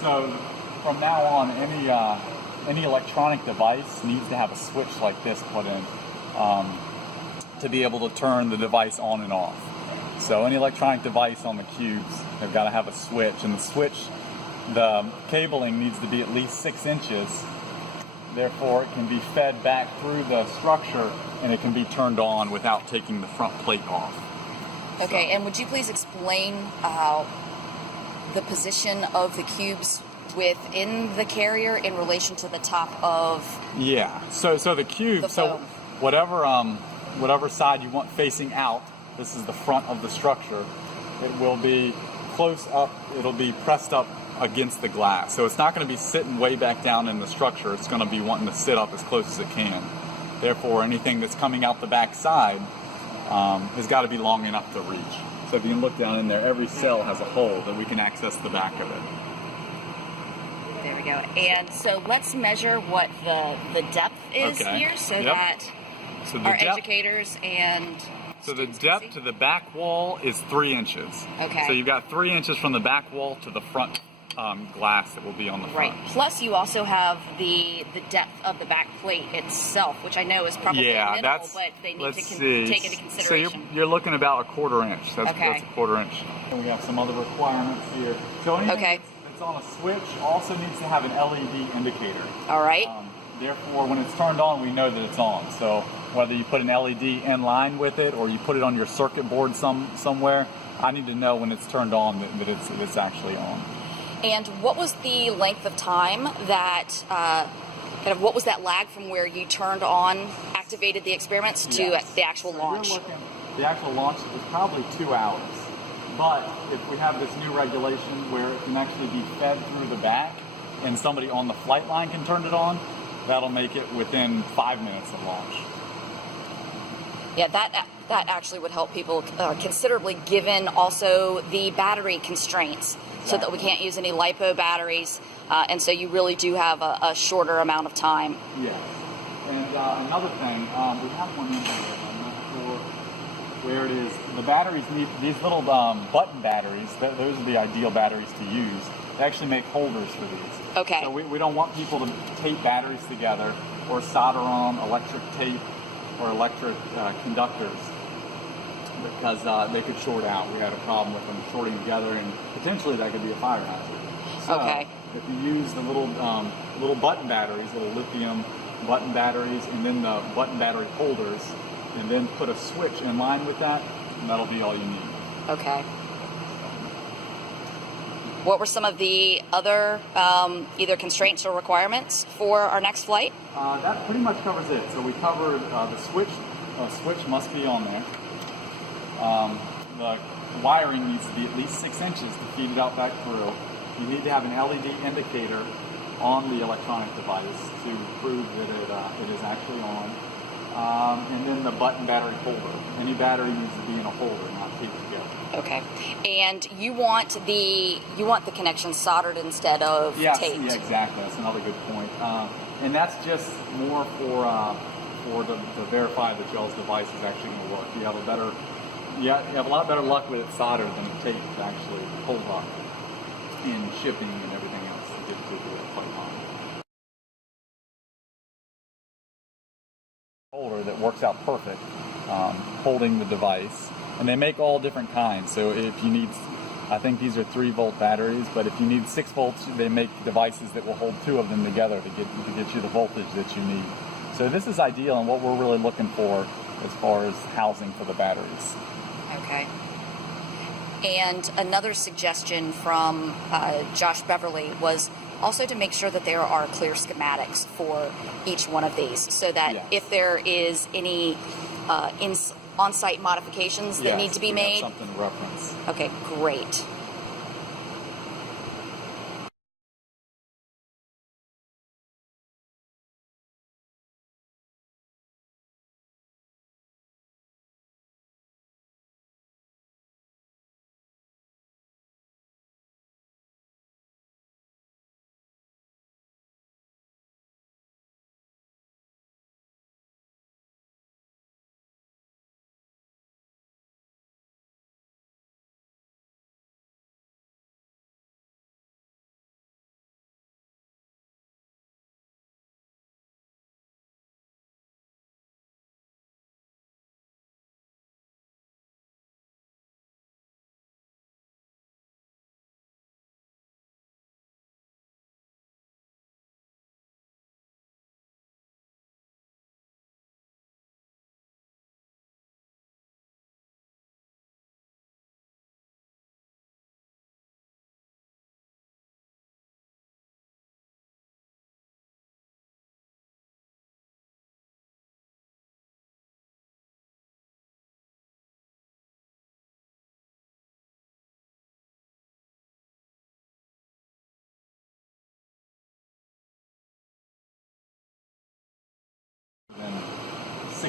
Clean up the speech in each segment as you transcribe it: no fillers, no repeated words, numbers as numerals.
So from now on, any electronic device needs to have a switch like this put in to be able to turn the device on and off. So any electronic device on the cubes, they've got to have a switch, and the cabling needs to be at least 6 inches. Therefore, it can be fed back through the structure, and it can be turned on without taking the front plate off. Okay, and would you please explain the position of the cubes within the carrier in relation to the top of? Yeah. So the cube. So whatever side you want facing out, this is the front of the structure. It will be close up. It'll be pressed up against the glass. So it's not going to be sitting way back down in the structure. It's going to be wanting to sit up as close as it can. Therefore, anything that's coming out the back side has got to be long enough to reach. So if you can look down in there, every cell has a hole that we can access the back of it. There we go. And so let's measure what the depth is here, so that our educators and so the depth to the back wall is 3 inches. Okay. So you've got 3 inches from the back wall to the front glass that will be on the front. Right. Plus, you also have the depth of the back plate itself, which I know is probably minimal, but they need to take into consideration. So you're looking about a 1/4 inch. That's a 1/4 inch. And we have some other requirements here. So anything that's on a switch also needs to have an LED indicator. All right. Therefore, when it's turned on, we know that it's on. So whether you put an LED in line with it or you put it on your circuit board somewhere, I need to know when it's turned on that it's actually on. And what was the length of time that, what was that lag from where you turned on, activated the experiments to the actual launch? The actual launch is probably 2 hours. But if we have this new regulation where it can actually be fed through the back and somebody on the flight line can turn it on, that'll make it within 5 minutes of launch. Yeah, that actually would help people considerably, given also the battery constraints. So that we can't use any LiPo batteries, and so you really do have a shorter amount of time. Yes. And another thing, we have one in here, I'm not sure where it is. The batteries need, these little button batteries, those are the ideal batteries to use. They actually make holders for these. Okay. So we don't want people to tape batteries together or solder on electric tape or electric conductors, because they could short out. We had a problem with them shorting together, and potentially that could be a fire hazard. So if you use the little button batteries, little lithium button batteries, and then the button battery holders, and then put a switch in line with that, and that'll be all you need. Okay. What were some of the other either constraints or requirements for our next flight? That pretty much covers it. So we covered the switch. Switch must be on there. The wiring needs to be at least 6 inches to feed it out back through. You need to have an LED indicator on the electronic device to prove that it is actually on. And then the button battery holder. Any battery needs to be in a holder, not taped together. Okay. And you want the connection soldered instead of taped. Yeah, exactly. That's another good point. And that's just more to verify that y'all's device is actually going to work. You have a lot better luck with it soldered than a tape to actually hold up in shipping and everything else to get to the flight line. Holder that works out perfect, holding the device, and they make all different kinds. So if you need, I think these are 3-volt batteries, but if you need 6 volts, they make devices that will hold 2 of them together to get you the voltage that you need. So this is ideal and what we're really looking for as far as housing for the batteries. Okay. And another suggestion from Josh Beverly was also to make sure that there are clear schematics for each one of these, so that if there is any on-site modifications that need to be made. Something to reference. Okay, great.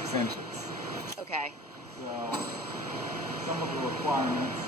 6 inches. Okay. So some of the requirements,